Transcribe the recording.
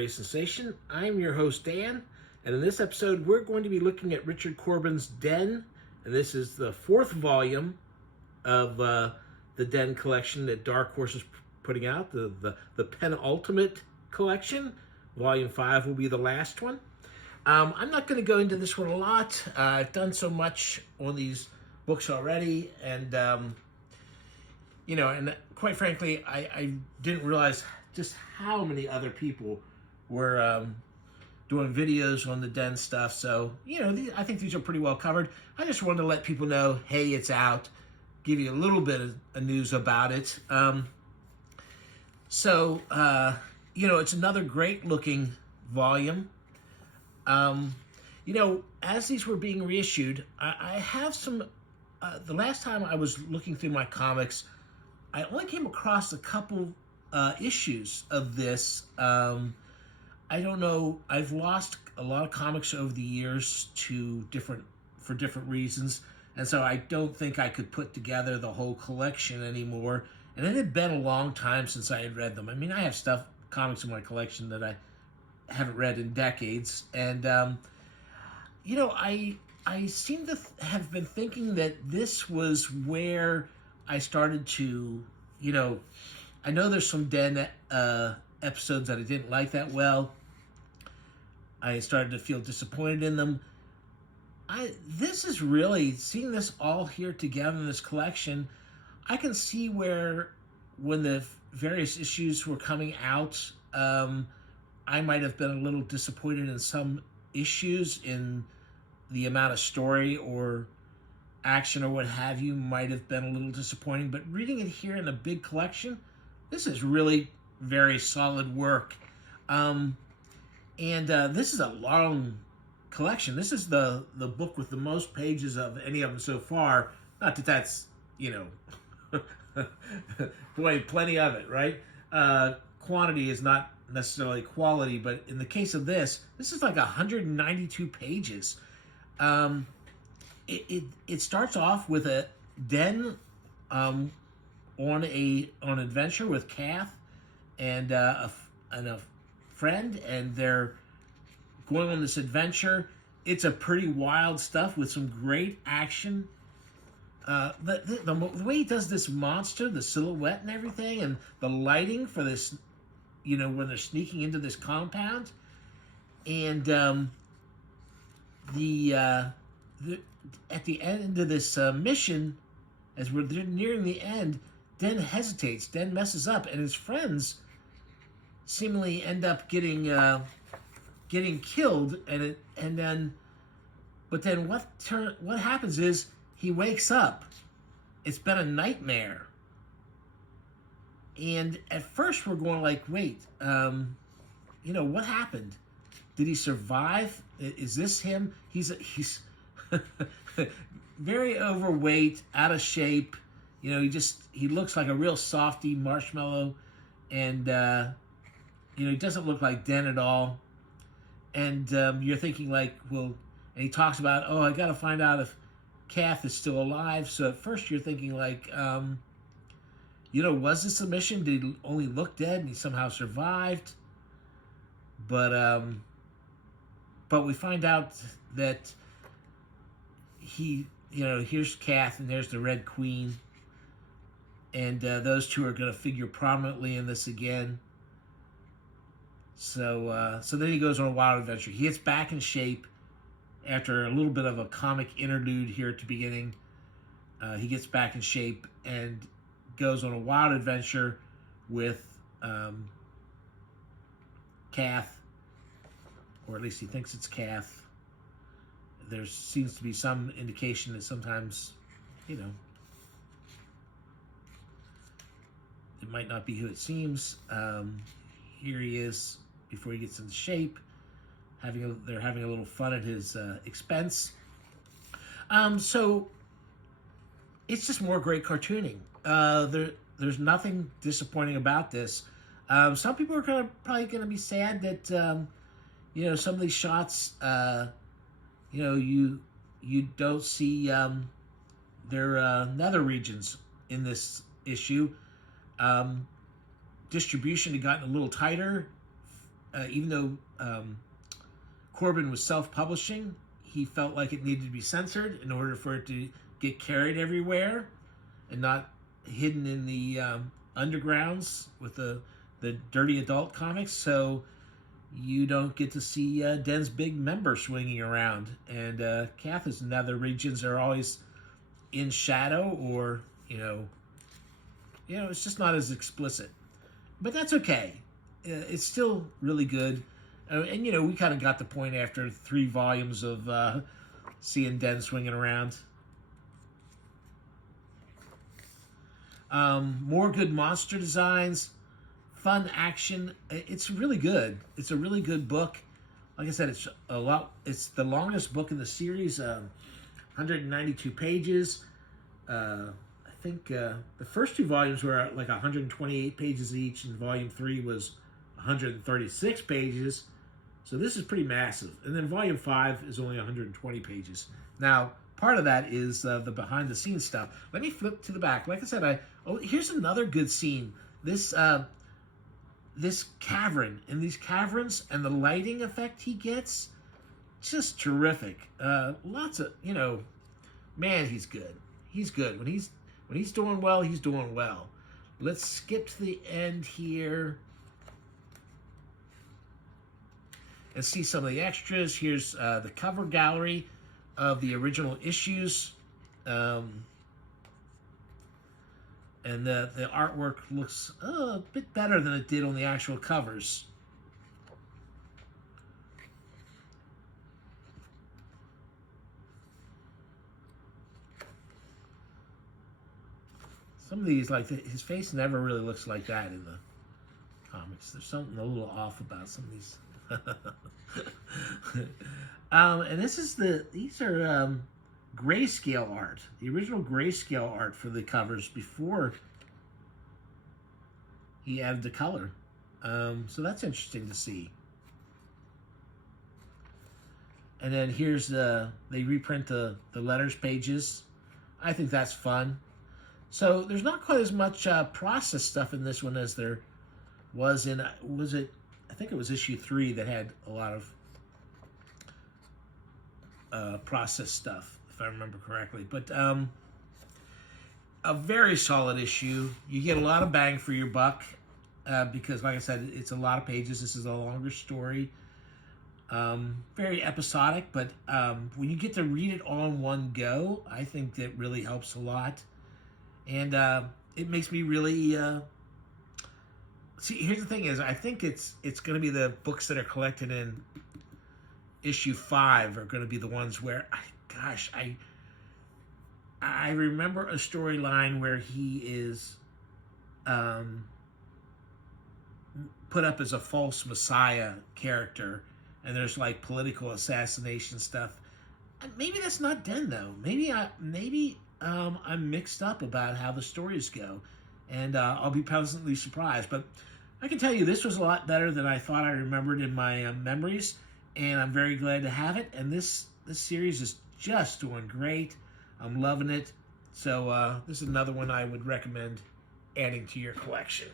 Radio Sensation. I'm your host, Dan, and in this episode, we're going to be looking at Richard Corben's Den, and this is the fourth volume of the Den collection that Dark Horse is putting out, the penultimate collection. Volume 5 will be the last one. I'm not going to go into this one a lot. I've done so much on these books already, and and quite frankly, I didn't realize just how many other people were doing videos on the Den stuff. So, I think these are pretty well covered. I just wanted to let people know, hey, it's out. Give you a little bit of news about it. It's another great looking volume. As these were being reissued, I have some, the last time I was looking through my comics, I only came across a couple issues of this. I don't know. I've lost a lot of comics over the years for different reasons, and so I don't think I could put together the whole collection anymore. And it had been a long time since I had read them. I mean, I have comics in my collection that I haven't read in decades, and I seem to have been thinking that this was where I started to, I know there's some Den episodes that I didn't like that well. I started to feel disappointed in them. This is really, seeing this all here together in this collection, I can see where when the various issues were coming out, I might have been a little disappointed in some issues, in the amount of story or action or what have you might have been a little disappointing, but reading it here in a big collection, this is really very solid work. This is a long collection. This is the book with the most pages of any of them so far. Not that that's, boy, plenty of it, right? Quantity is not necessarily quality, but in the case of this is like 192 pages. It starts off with a Den on an adventure with Kath and a friend, and they're going on this adventure. It's a pretty wild stuff with some great action. The way he does this monster, the silhouette and everything, and the lighting for this, when they're sneaking into this compound, and at the end of this mission, as we're nearing the end, Den hesitates. Den messes up, and his friends seemingly end up getting killed. But then what happens is he wakes up. It's been a nightmare, and at first we're going like, wait, what happened? Did he survive? Is this him? He's very overweight, out of shape. He looks like a real softy marshmallow, and he doesn't look like Den at all. And you're thinking like, well, and he talks about, I got to find out if Kath is still alive. So at first you're thinking like, was this a mission? Did he only look dead and he somehow survived? But we find out that here's Kath and there's the Red Queen, and those two are going to figure prominently in this again. So then he goes on a wild adventure. He gets back in shape after a little bit of a comic interlude here at the beginning. He gets back in shape and goes on a wild adventure with Kath, or at least he thinks it's Kath. There seems to be some indication that sometimes, it might not be who it seems. Here he is before he gets into shape. They're having a little fun at his expense. So it's just more great cartooning. There's nothing disappointing about this. Some people are probably going to be sad that some of these shots, you don't see their nether regions in this issue. Distribution had gotten a little tighter even though Corben was self-publishing, he felt like it needed to be censored in order for it to get carried everywhere and not hidden in the undergrounds with the dirty adult comics. So you don't get to see Den's big member swinging around. And Cathars in other regions are always in shadow, or, it's just not as explicit. But that's okay. It's still really good. And, we kind of got the point after 3 volumes of seeing Den swinging around. More good monster designs, fun action. It's really good. It's a really good book. Like I said, it's the longest book in the series, 192 pages. I think the first 2 volumes were like 128 pages each, and volume 3 was 136 pages. So this is pretty massive. And then volume 5 is only 120 pages. Now, part of that is the behind-the-scenes stuff. Let me flip to the back. Like I said, here's another good scene. This cavern, and these caverns and the lighting effect he gets, just terrific. Lots of, man, he's good. He's good. When he's doing well, he's doing well. Let's skip to the end here and see some of the extras. Here's the cover gallery of the original issues. And the artwork looks a bit better than it did on the actual covers. Some of these, like his face never really looks like that in the comics. There's something a little off about some of these. And these are grayscale art, the original grayscale art for the covers before he added the color. So that's interesting to see. And then here's they reprint the letters pages. I think that's fun. So there's not quite as much process stuff in this one as there was in, I think it was issue 3 that had a lot of process stuff, if I remember correctly. But a very solid issue. You get a lot of bang for your buck because, like I said, it's a lot of pages. This is a longer story. Very episodic, but when you get to read it all in one go, I think that really helps a lot. And it makes me really... See, here's the thing is, I think it's going to be the books that are collected in issue 5 are going to be the ones where, I remember a storyline where he is put up as a false messiah character, and there's like political assassination stuff. Maybe that's not Den though. Maybe I'm mixed up about how the stories go, and I'll be pleasantly surprised. But I can tell you this was a lot better than I thought I remembered in my memories, and I'm very glad to have it. And this series is just doing great. I'm loving it. So this is another one I would recommend adding to your collection.